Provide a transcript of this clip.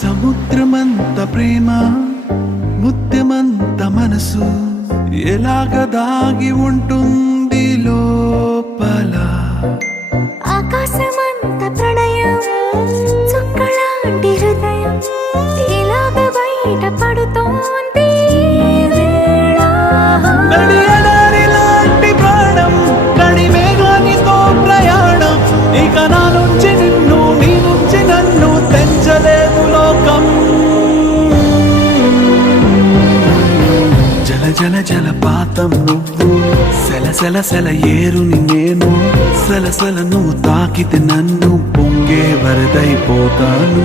సముద్రమంత ప్రేమ ముత్యమంత మనసు ఎలాగ దాగి ఉంటుంది లోపల. ఆకాశమంత ప్రణయం చుక్కలాంటి హృదయం ఇలాగ బయట పడుతోంది వేళ. నడియడారిలాంటి ప్రాణం నడిమేఘానితో ప్రయాణం ఇక నా నుంచి నిన్ను నీ నుంచి నన్ను తెంచలేదు లోకం. జల జల జలపాతం నువ్వు సెల సెల సెల ఏరుని నేను సలసల నువ్వు తాకితే నన్ను పొంగే వరదైపోతాను.